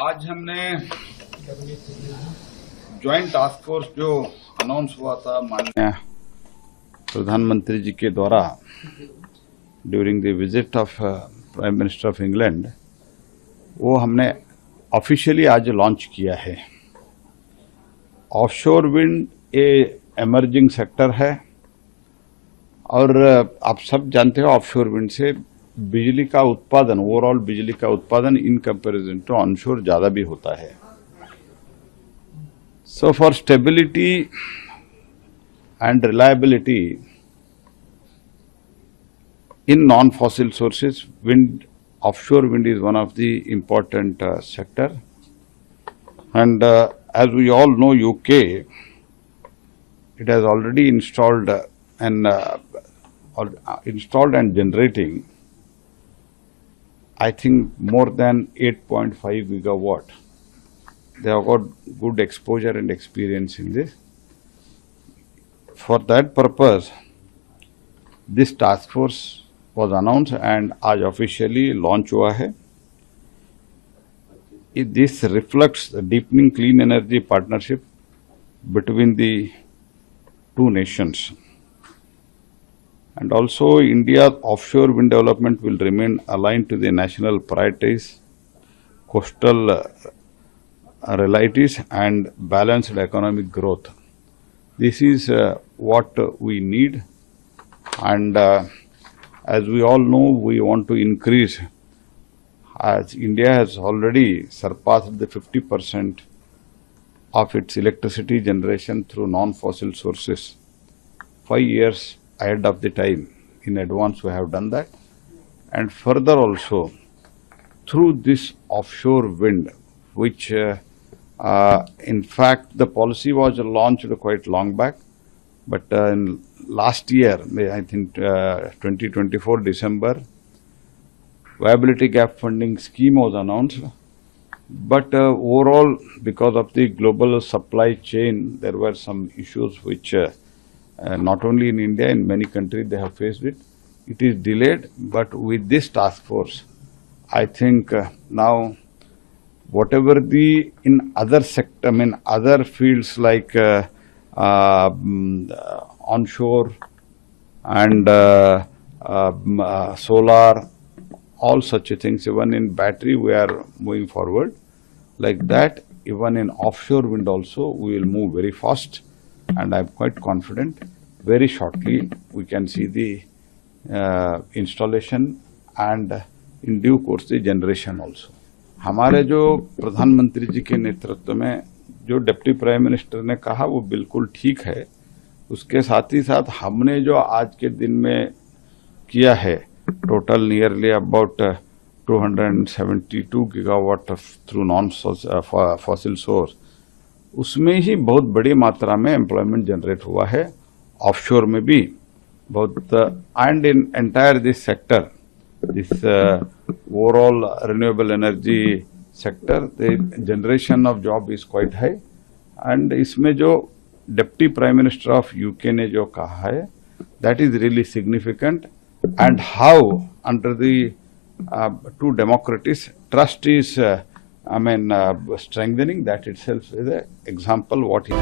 आज हमने joint task force जो अनाउंस हुआ था माननीय प्रधानमंत्री जी के द्वारा during the visit of prime minister of England, वो हमने ऑफिशियली आज लॉन्च किया है। ऑफशोर विंड ए एमर्जिंग सेक्टर है और आप सब जानते हो ऑफशोर विंड से बिजली का उत्पादन, ओवरऑल बिजली का उत्पादन इन कंपैरिजन टू ऑनशोर ज्यादा भी होता है। So for stability and reliability in non-fossil sources, offshore wind is one of the important sector. And as we all know, UK, it has already installed and generating, I think, more than 8.5 gigawatt. They have got good exposure and experience in this. For that purpose, this task force was announced and आज officially launch हुआ है। This reflects the deepening clean energy partnership between the two nations. And also India's offshore wind development will remain aligned to the national priorities, coastal realities and balanced economic growth. This is what we need, and as we all know, we want to increase, as India has already surpassed the 50% of its electricity generation through non-fossil sources. 5 years ahead of the time, in advance we have done that. And further also, through this offshore wind, which in fact the policy was launched quite long back, but in last year, I think 2024 December, viability gap funding scheme was announced. But overall, because of the global supply chain, there were some issues which not only in India, in many countries they have faced it. It is delayed, but with this task force, I think now whatever the in other sector, I mean other fields like onshore and solar, all such things, even in battery we are moving forward. Like that, even in offshore wind also we will move very fast, and I am quite confident very shortly we can see the installation and in due course the generation also. हमारे जो प्रधानमंत्री जी के नेतृत्व में जो deputy prime minister ने कहा वो बिल्कुल ठीक है। उसके साथ ही साथ हमने जो आज के दिन में किया है, total nearly about 272 gigawatt through non fossil source, उसमें ही बहुत बड़ी मात्रा में एम्प्लॉयमेंट जनरेट हुआ है। ऑफशोर में भी बहुत, and in entire this sector, this overall renewable energy sector, the generation of job is quite high. And इसमें जो deputy prime minister of UK ने जो कहा है, that is really significant, and how under the two democracies trust is strengthening, that itself is an example what he